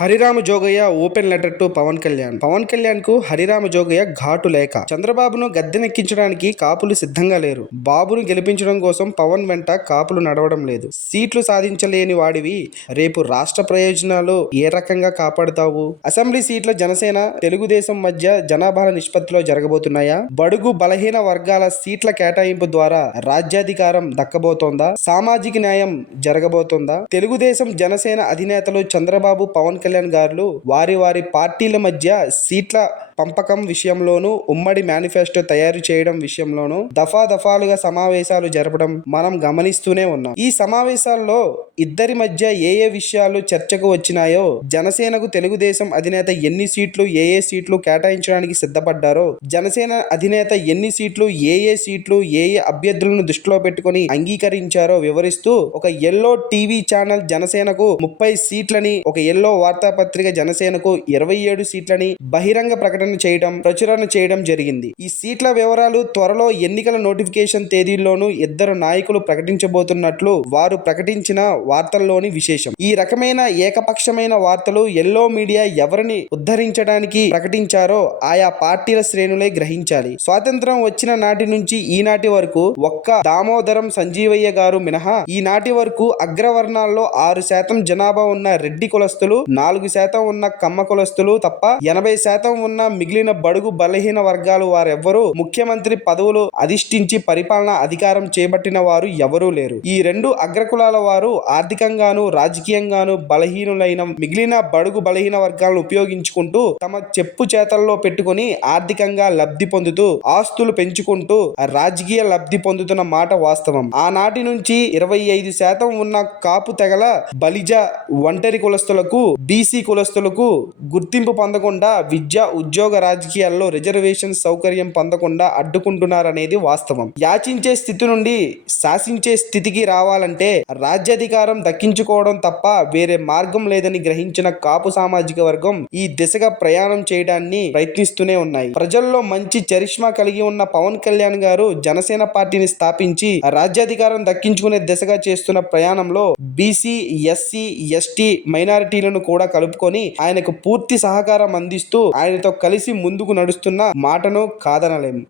Harirama Jogaiah open letter to Pawan Kalyan. Pawan కళ్యాణ్కు హరిరామ జోగయ్య ఘాటు లేక చంద్రబాబును గద్దెనెక్కించడానికి కాపులు సిద్ధంగా లేరు. బాబును గెలిపించడం కోసం పవన్ వెంట కాపులు నడవడం లేదు. సీట్లు సాధించలేని వాడివి. రేపు రాష్ట్ర ప్రయోజనాలు ఏ రకంగా కాపాడుతావు? అసెంబ్లీ సీట్ల జనసేన తెలుగుదేశం మధ్య జనాభాల నిష్పత్తిలో జరగబోతున్నాయా? బడుగు బలహీన వర్గాల సీట్ల కేటాయింపు ద్వారా రాజ్యాధికారం దక్కబోతోందా? సామాజిక న్యాయం జరగబోతోందా? తెలుగుదేశం జనసేన అధినేతలు చంద్రబాబు పవన్ కళ్యాణ్ గారు వారి వారి పార్టీల మధ్య సీట్ల పంపకం విషయంలోనూ ఉమ్మడి మేనిఫెస్టో తయారు చేయడం విషయంలోనూ దఫా దఫాలుగా సమావేశాలు జరపడం మనం గమనిస్తూనే ఉన్నాం. ఈ సమావేశాల్లో ఇద్దరి మధ్య ఏ ఏ విషయాలు చర్చకు వచ్చినాయో జనసేనకు తెలుగుదేశం అధినేత ఎన్ని సీట్లు ఏ ఏ సీట్లు కేటాయించడానికి సిద్ధపడ్డారో జనసేన అధినేత ఎన్ని సీట్లు ఏ ఏ సీట్లు ఏ ఏ అభ్యర్థులను దృష్టిలో పెట్టుకొని అంగీకరించారో వివరిస్తూ ఒక ఎల్లో టీవీ ఛానల్ జనసేనకు ముప్పై సీట్లని ఒక ఎల్లో వార్తాపత్రిక జనసేనకు ఇరవై ఏడు సీట్లని బహిరంగ ప్రకటన చేయడం ప్రచురణ చేయడం జరిగింది. ఈ సీట్ల వివరాలు త్వరలో ఎన్నికల నోటిఫికేషన్ తేదీల్లోనూ ఇద్దరు నాయకులు ప్రకటించబోతున్నట్లు వారు ప్రకటించిన వార్తల్లోని విశేషం. ఈ రకమైన ఏకపక్షమైన వార్తలు ఎల్లో మీడియా ఎవరిని ఉద్ధరించడానికి ప్రకటించారో ఆయా పార్టీల శ్రేణులే గ్రహించాలి. స్వాతంత్రం వచ్చిన నాటి నుంచి ఈనాటి వరకు ఒక్క దామోదరం సంజీవయ్య గారు మినహా ఈనాటి వరకు అగ్రవర్ణాల్లో ఆరు శాతం జనాభా ఉన్న రెడ్డి కులస్తులు నాలుగు శాతం ఉన్న కమ్మ కులస్తులు తప్ప ఎనభై శాతం ఉన్న మిగిలిన బడుగు బలహీన వర్గాలు వారెవ్వరూ ముఖ్యమంత్రి పదవులు అధిష్ఠించి పరిపాలన అధికారం చేపట్టిన వారు ఎవరూ లేరు. ఈ రెండు అగ్రకులాల వారు ఆర్థికంగాను రాజకీయంగాను బలహీనులైన మిగిలిన బడుగు బలహీన వర్గాలను ఉపయోగించుకుంటూ తమ చెప్పు చేతల్లో పెట్టుకుని ఆర్థికంగా లబ్ధి పొందుతూ ఆస్తులు పెంచుకుంటూ రాజకీయ లబ్ధి పొందుతున్న మాట వాస్తవం. ఆనాటి నుంచి ఇరవై ఐదు శాతం ఉన్న కాపు తెగల బలిజ ఒంటరి కులస్తులకు బీసీ కులస్తులకు గుర్తింపు పొందకుండా విద్య ఉద్యోగ రాజకీయాల్లో రిజర్వేషన్ సౌకర్యం పొందకుండా అడ్డుకుంటున్నారనేది వాస్తవం. యాచించే స్థితి నుండి శాసించే స్థితికి రావాలంటే రాజ్యాధికారం దక్కించుకోవడం తప్ప వేరే మార్గం లేదని గ్రహించిన కాపు సామాజిక వర్గం ఈ దిశగా ప్రయాణం చేయడాన్ని ప్రయత్నిస్తూనే ఉన్నాయి. ప్రజల్లో మంచి చరిష్మా కలిగి ఉన్న పవన్ కళ్యాణ్ గారు జనసేన పార్టీని స్థాపించి రాజ్యాధికారం దక్కించుకునే దిశగా చేస్తున్న ప్రయాణంలో బీసీ ఎస్సీ ఎస్టీ మైనారిటీలను కూడా కలుపుకొని ఆయనకు పూర్తి సహకారం అందిస్తూ ఆయనతో కలిసి ముందుకు నడుస్తున్న మాటను కాదనలేము